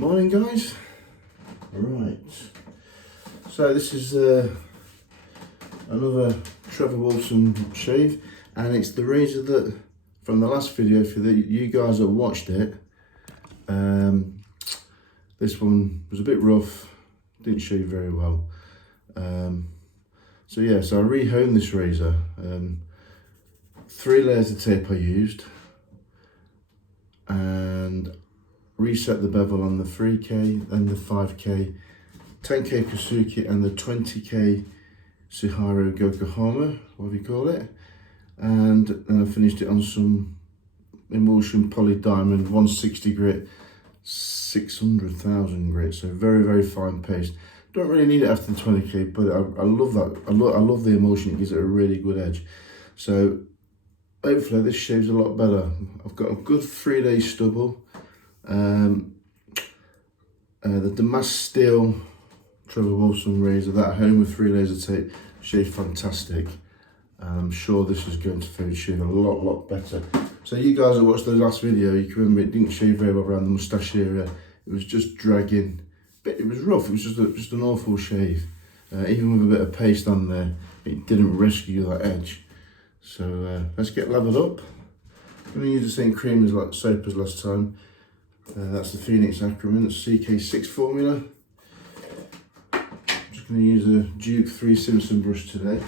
Morning guys. Right, so this is another Trevor Wilson shave, and it's the razor that from the last video for you guys that watched it. This one was a bit rough, didn't shave very well. So I rehoned this razor. 3 layers of tape I used, and reset the bevel on the 3K, then the 5K, 10K Kasuki and the 20K Suharu Yokohama, whatever you call it. And then I finished it on some emulsion poly diamond 160 grit, 600,000 grit, so very, very fine paste. Don't really need it after the 20K, but I love that. I love the emulsion, it gives it a really good edge. So hopefully this shaves a lot better. I've got a good 3-day stubble. The Damask Steel Trevor Wilson razor, that home with 3 layers of tape, shaved fantastic. I'm sure this is going to shave a lot better. So you guys that watched the last video, you can remember it didn't shave very well around the moustache area. It was just dragging. It was rough. It was just an awful shave. Even with a bit of paste on there, it didn't rescue that edge. So let's get lathered up. I'm going to use the same cream as like soap as last time. That's the Phoenix Ackerman, it's CK6 formula. I'm just going to use a Duke 3 Simpson brush today.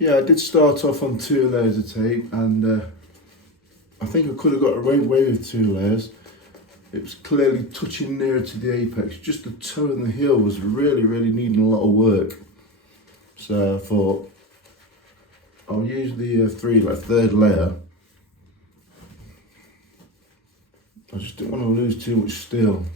Yeah, I did start off on 2 layers of tape, and I think I could have got away with 2 layers. It was clearly touching nearer to the apex. Just the toe and the heel was really needing a lot of work. So I thought I'll use the 3rd layer. I just didn't want to lose too much steel.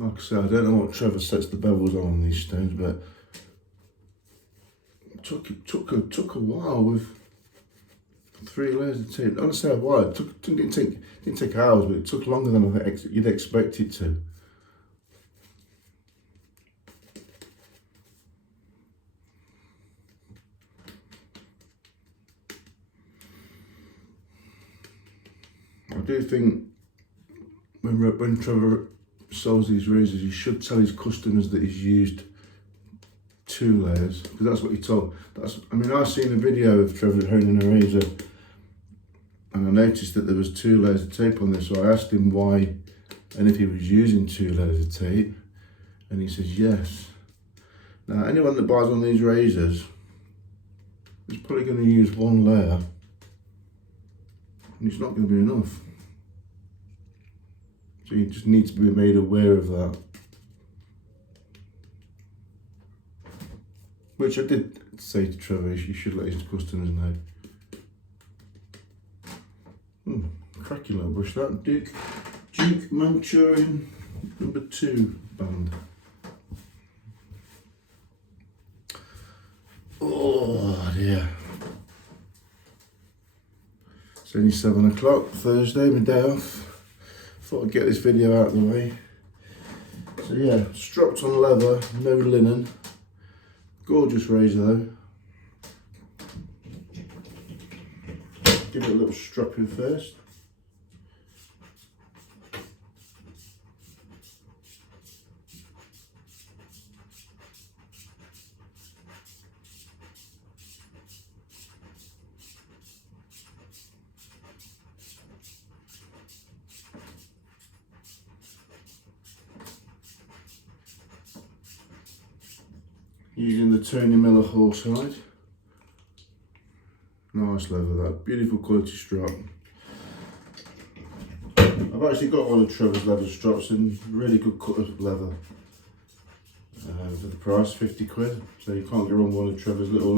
Like I said, I don't know what Trevor sets the bevels on these stones, but it took a while with 3 layers of tape. Honestly, a while. It didn't take hours, but it took longer than you'd expect it to. I do think when Trevor sells these razors, he should tell his customers that he's used 2 layers, because that's what he told. I mean, I've seen a video of Trevor honing a razor, and I noticed that there was 2 layers of tape on this, so I asked him why and if he was using 2 layers of tape, and he says yes. Now, anyone that buys one of these razors is probably going to use 1 layer, and it's not going to be enough. So you just need to be made aware of that. Which I did say to Trevor, you should let his customers know. Cracky little brush that. Duke Manchurian number 2 band. Oh dear. It's only 7 o'clock, Thursday, my day off. Thought I'd get this video out of the way. So yeah, stropped on leather, no linen. Gorgeous razor though. Give it a little stropping first. Using the Tony Miller Horsehide. Nice leather, that beautiful quality strap. I've actually got one of Trevor's leather straps in really good cut of leather. For the price, 50 quid. So you can't go wrong with one of Trevor's little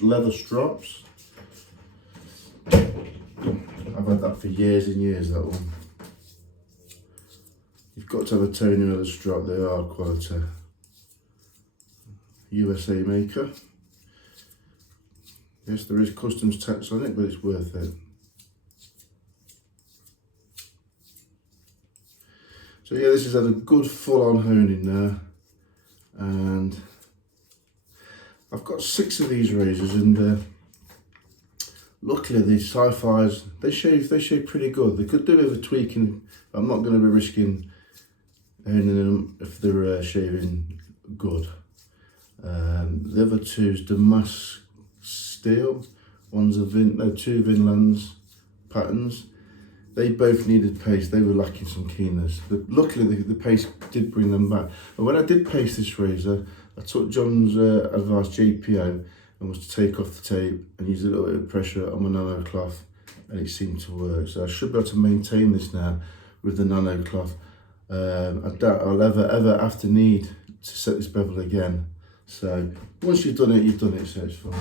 leather straps. I've had that for years and years, that one. You've got to have a Tony leather strap, they are quality. USA maker. Yes, there is customs tax on it, but it's worth it. So yeah, this has had a good full-on honing there, and I've got 6 of these razors, and luckily these Sci-Fis, they shave pretty good. They could do a bit of tweaking. I'm not going to be risking honing them if they're shaving good. The other two's Damask steel, one's a two Vinlands patterns. They both needed paste, they were lacking some keenness. But luckily the paste did bring them back. But when I did paste this razor, I took John's advice, JPO, and was to take off the tape and use a little bit of pressure on my nano cloth, and it seemed to work. So I should be able to maintain this now with the nano cloth. I doubt I'll ever have to need to set this bevel again. So once you've done it, so it's fine.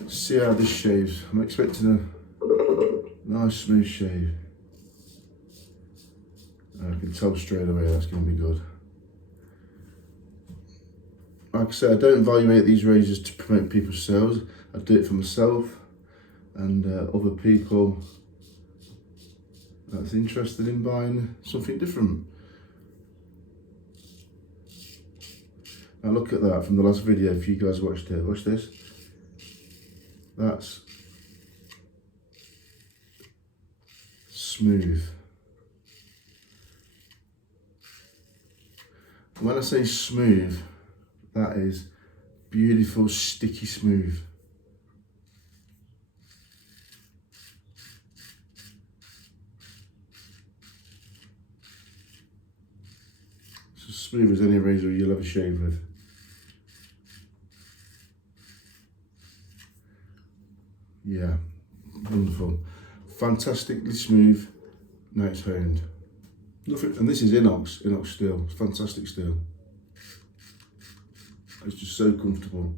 Let's see how this shaves. I'm expecting a nice smooth shave. I can tell straight away that's going to be good. Like I said, I don't evaluate these razors to promote people's sales. I do it for myself and other people that's interested in buying something different. Now look at that from the last video, if you guys watched it. Watch this. That's smooth. When I say smooth, that is beautiful, sticky smooth. It's as smooth as any razor you'll ever shave with. Yeah, wonderful. Fantastically smooth, now it's honed. Nothing, and this is inox steel, it's fantastic steel. It's just so comfortable.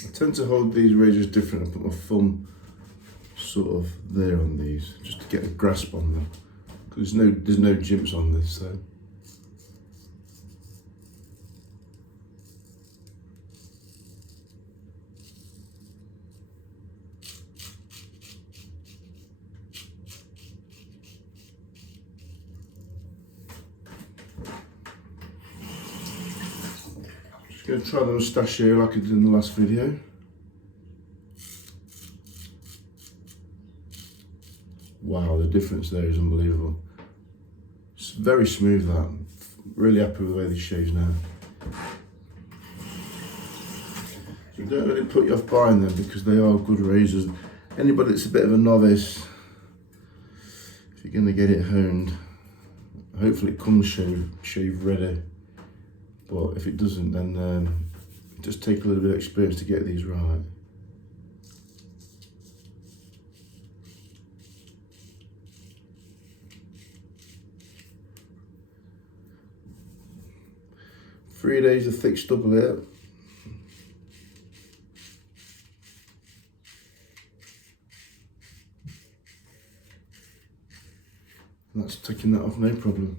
I tend to hold these razors different. I put my thumb sort of there on these just to get a grasp on them, because there's no jimps on this. So just going to try the moustache here like I did in the last video. Wow, the difference there is unbelievable. It's very smooth, that. Really happy with the way this shaves now. So don't let it put you off buying them, because they are good razors. Anybody that's a bit of a novice, if you're going to get it honed, hopefully it comes shave ready. But if it doesn't, then just take a little bit of experience to get these right. Three days of thick stubble here. And that's taking that off, no problem.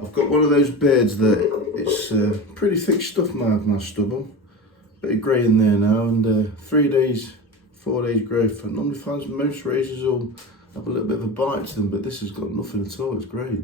I've got one of those beards that it's pretty thick stuff, my stubble. Bit of grey in there now, and 3 days, 4 days growth. I normally find most razors will have a little bit of a bite to them, but this has got nothing at all. It's great.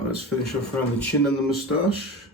Right, let's finish off around the chin and the moustache.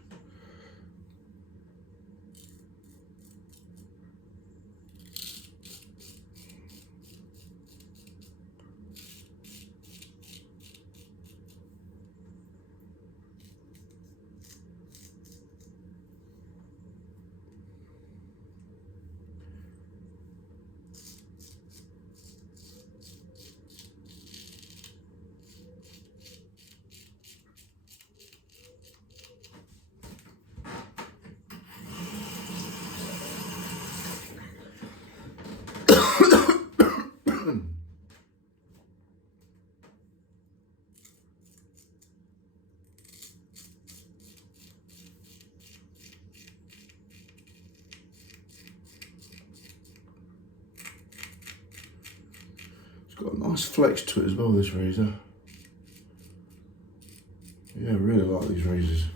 It's got a nice flex to it as well, this razor. Yeah, I really like these razors.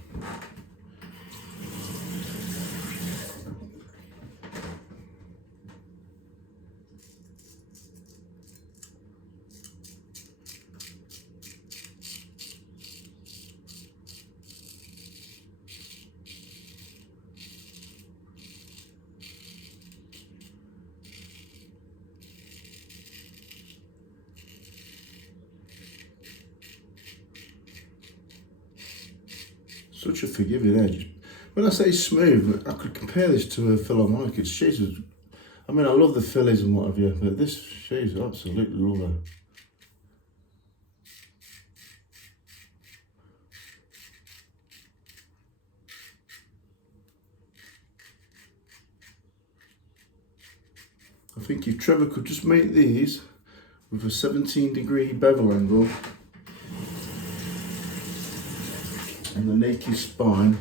Such a forgiving edge. When I say smooth, I could compare this to a Philharmonic. It's shades of, I mean, I love the fillies and what have you, but this shade's absolutely lovely. I think if Trevor could just make these with a 17-degree bevel angle and the naked spine,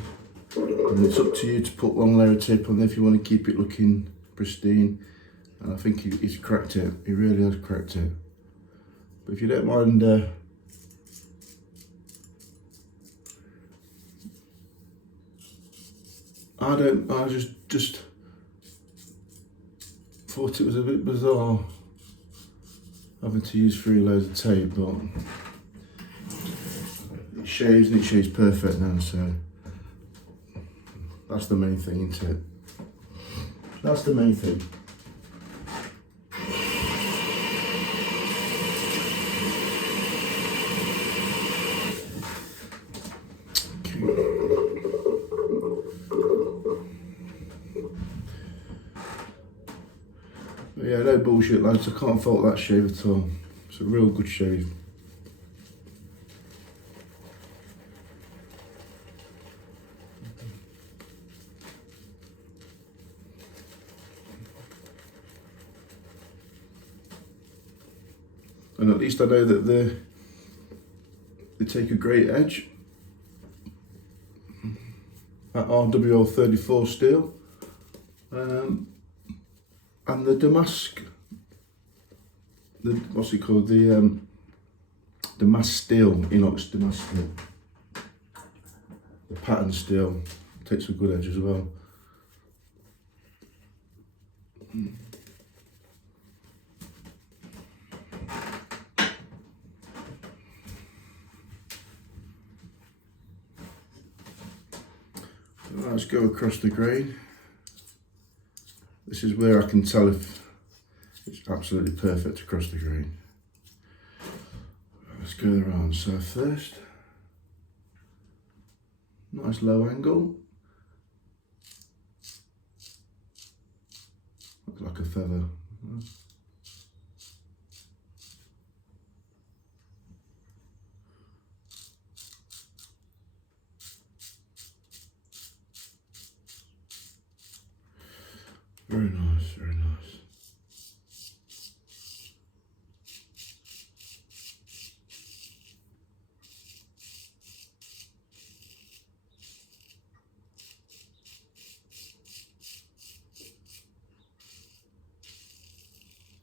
and it's up to you to put one layer of tape on there if you want to keep it looking pristine. And I think he's cracked it. He really has cracked it. But if you don't mind, I just thought it was a bit bizarre having to use 3 layers of tape, but it shaves and it shaves perfect now, so that's the main thing, isn't it? That's the main thing. But yeah, no bullshit, lads. I can't fault that shave at all. It's a real good shave. And at least I know that they take a great edge. At Rwl34 steel. And the damask, what's it called? The damask steel, inox damask steel. The pattern steel takes a good edge as well. Let's go across the grain. This is where I can tell if it's absolutely perfect across the grain. Let's go around. So first, nice low angle. Looks like a feather. Very nice, very nice.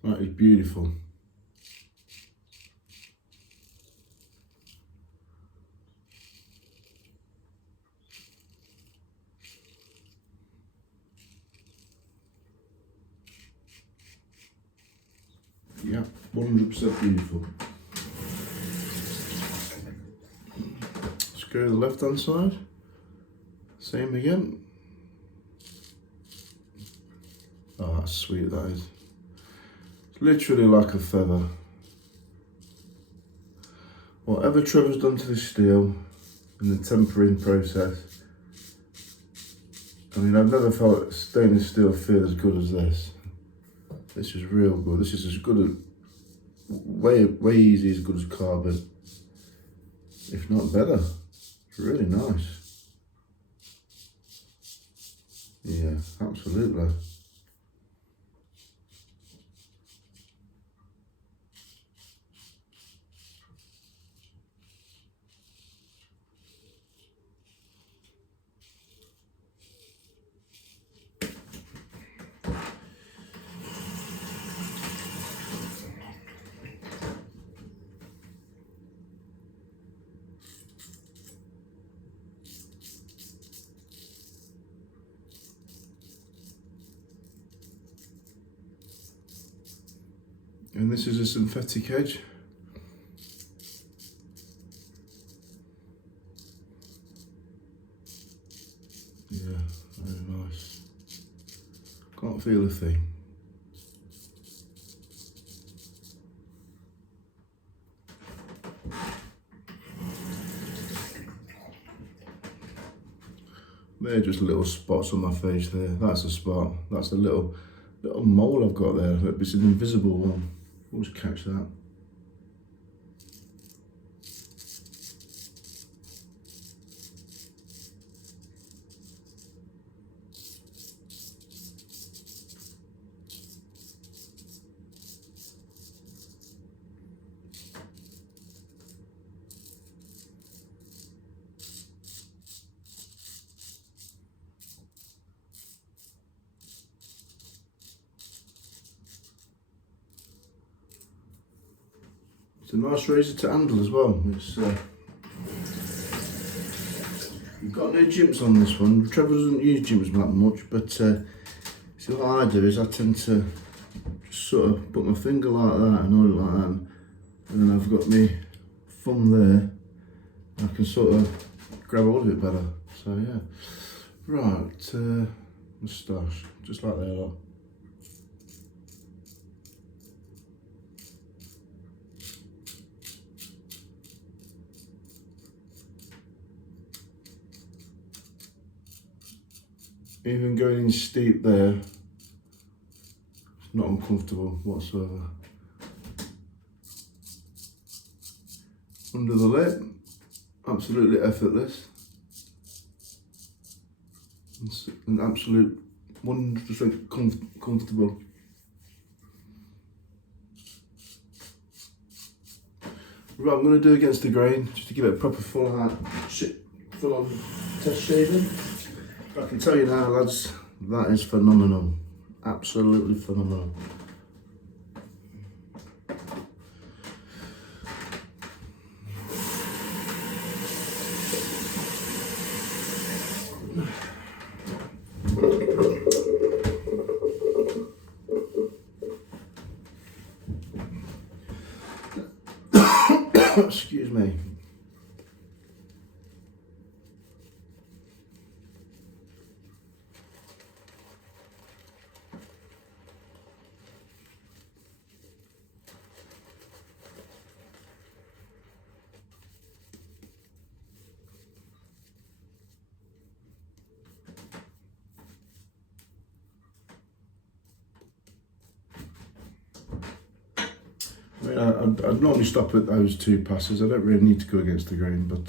That is beautiful. Yeah, 100% beautiful. Let's go the left hand side, same again. Oh, that's sweet, that is. It's literally like a feather. Whatever Trevor's done to the steel in the tempering process, I mean, I've never felt stainless steel feel as good as this. This is real good. This is as good as, way easy as good as carbon, if not better. It's really nice. Yeah, absolutely. And this is a synthetic edge. Yeah, very nice. Can't feel a thing. They're just little spots on my face there. That's a spot. That's a little mole I've got there. It's an invisible one. Always catch that. It's a nice razor to handle as well. It's you've got no jimps on this one. Trevor doesn't use jimps that much, but see what I do is I tend to just sort of put my finger like that and oil it like that, and then I've got my thumb there. I can sort of grab hold of it better. So yeah, right, moustache, just like that. Lot. Even going in steep there, it's not uncomfortable whatsoever. Under the lip, absolutely effortless. It's an absolute 100% comfortable. Right, I'm going to do against the grain just to give it a proper full on test shaving. I can tell you now, lads, that is phenomenal. Absolutely phenomenal. Excuse me. I mean, I'd normally stop at those two passes. I don't really need to go against the grain, but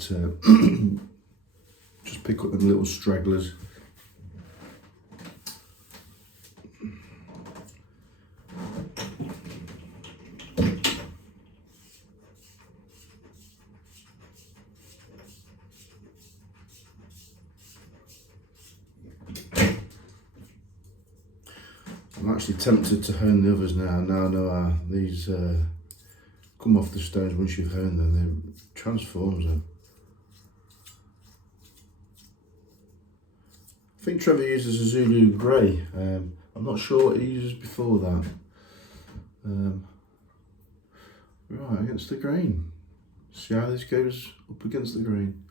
just pick up them little stragglers. I'm actually tempted to hone the others now. Now I know these come off the stones once you've honed them, they transforms them. I think Trevor uses a Zulu grey. I'm not sure what he uses before that. Right, against the grain. See how this goes up against the grain.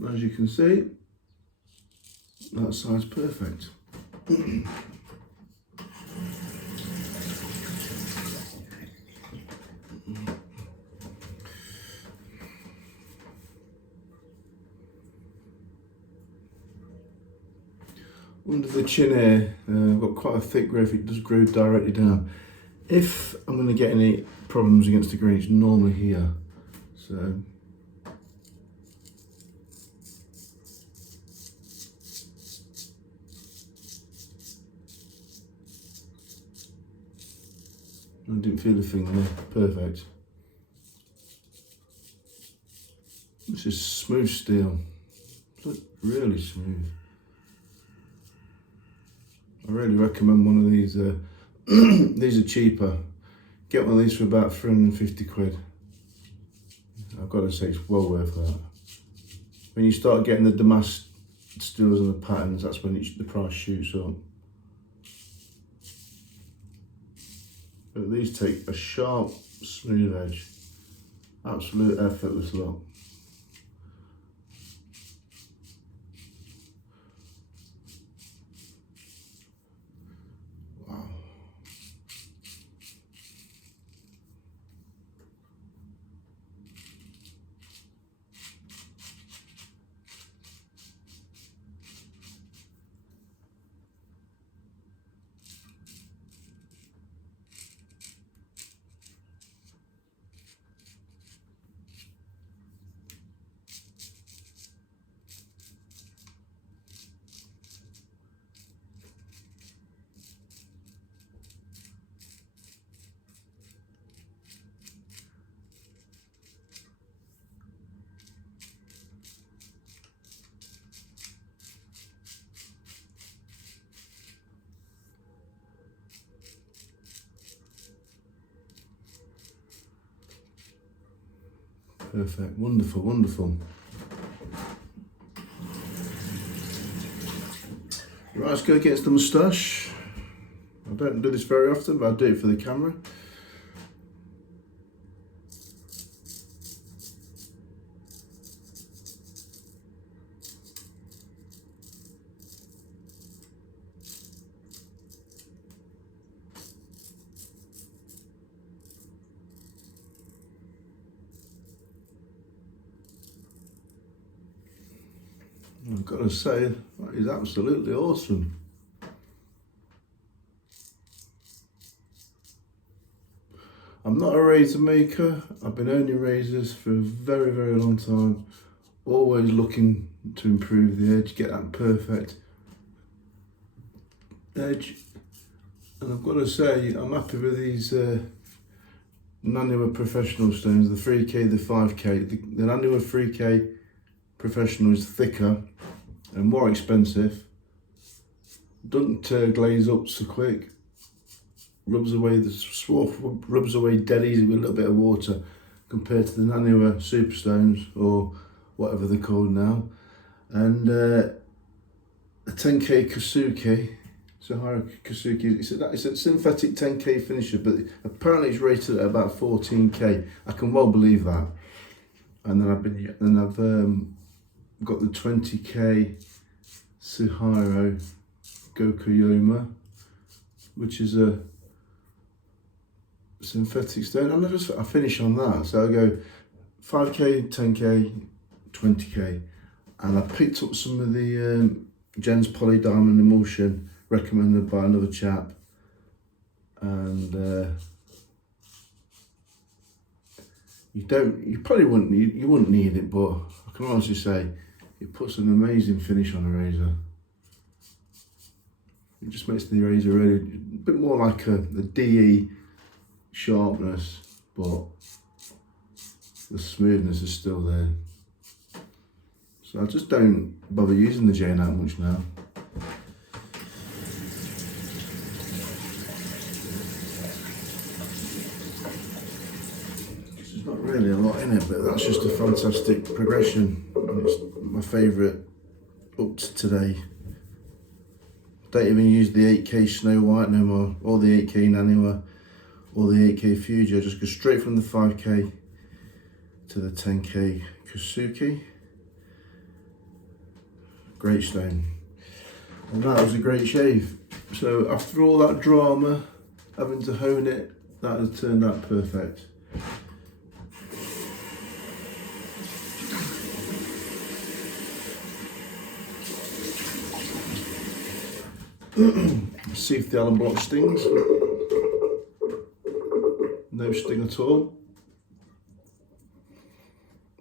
And as you can see, that side's perfect. Under the chin here, I've got quite a thick growth, it does grow directly down. If I'm going to get any problems against the green, it's normally here. So I didn't feel a thing there, perfect. This is smooth steel, really smooth. I really recommend one of these. These are cheaper. Get one of these for about 350 quid. I've got to say it's well worth that. When you start getting the damask steels and the patterns, that's when the price shoots up. But these take a sharp, smooth edge. Absolute effortless look. Perfect, wonderful, wonderful. Right, let's go against the moustache. I don't do this very often, but I do it for the camera. I've got to say, that is absolutely awesome. I'm not a razor maker. I've been owning razors for a very, very long time. Always looking to improve the edge, get that perfect edge. And I've got to say, I'm happy with these Nanua Professional stones, the 3K, the 5K. The Nanua 3K Professional is thicker and more expensive. Doesn't glaze up so quick. Rubs away the swarf, rubs away dead easy with a little bit of water compared to the Nanua Superstones, or whatever they're called now. And a 10K Kasuke, Sahara Kasuke, it's a synthetic 10K finisher, but apparently it's rated at about 14K. I can well believe that. And then I've got the 20K Suhiro Gokoyoma, which is a synthetic stone, and I finish on that. So I go 5K, 10K, 20K, and I picked up some of the Jen's Poly Diamond Emulsion recommended by another chap, and you probably wouldn't need it, but I can honestly say it puts an amazing finish on a razor. It just makes the razor really a bit more like a DE sharpness, but the smoothness is still there. So I just don't bother using the Jane that much now. There's not really a lot in it, but that's just a fantastic progression, and it's my favourite up to today. Don't even use the 8K Snow White no more, or the 8K Nanua, or the 8K Fuji. I just go straight from the 5K to the 10K Kasuke. great stone. And that was a great shave. So after all that drama, having to hone it, that has turned out perfect. Let's see if the Allen block stings. No sting at all.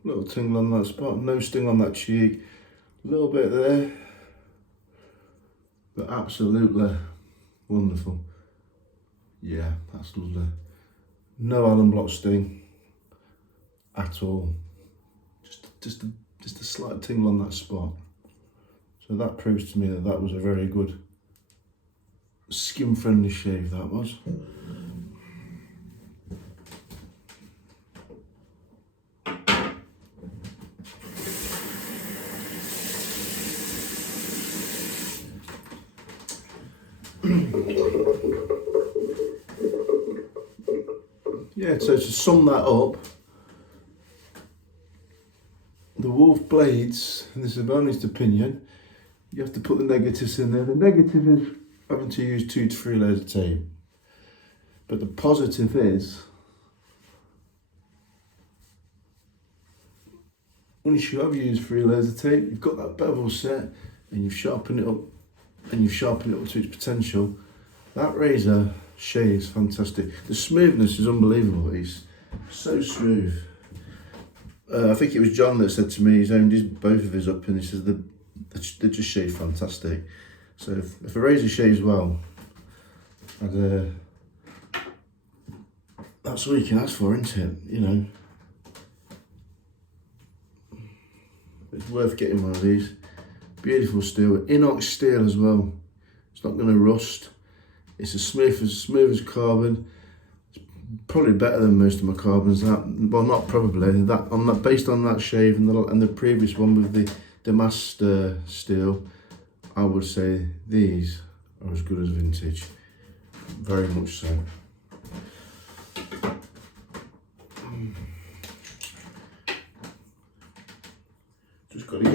Little tingle on that spot, no sting on that cheek. A little bit there, but absolutely wonderful. Yeah, that's lovely. No Allen block sting at all. Just a slight tingle on that spot. So that proves to me that that was a very good skin friendly shave, that was. Yeah, so to sum that up, the Wolf blades, and this is my honest opinion, you have to put the negatives in there. The negative is having to use 2 to 3 layers of tape. But the positive is, once you have used 3 layers of tape, you've got that bevel set, and you've sharpened it up, to its potential. That razor shaves fantastic. The smoothness is unbelievable. It's so smooth. I think it was John that said to me he's owned both of his up, and he says they just shave fantastic. So if a razor shaves well, that's all you can ask for, isn't it? You know, it's worth getting one of these. Beautiful steel, inox steel as well. It's not going to rust. It's as smooth as carbon. It's probably better than most of my carbons. Well, not probably. Based on that shave and the previous one with the Damask steel, I would say these are as good as vintage. Very much so. Just got to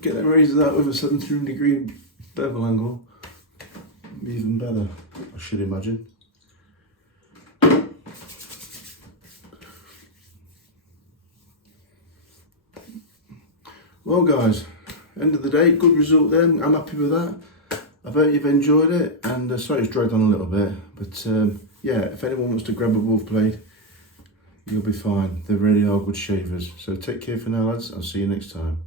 get that razor out with a 17-degree bevel angle. Even better, I should imagine. Well guys, end of the day, good result then. I'm happy with that. I hope you've enjoyed it, and sorry it's dragged on a little bit, but yeah, if anyone wants to grab a Woolfblade, you'll be fine. They really are good shavers. So take care for now lads, I'll see you next time.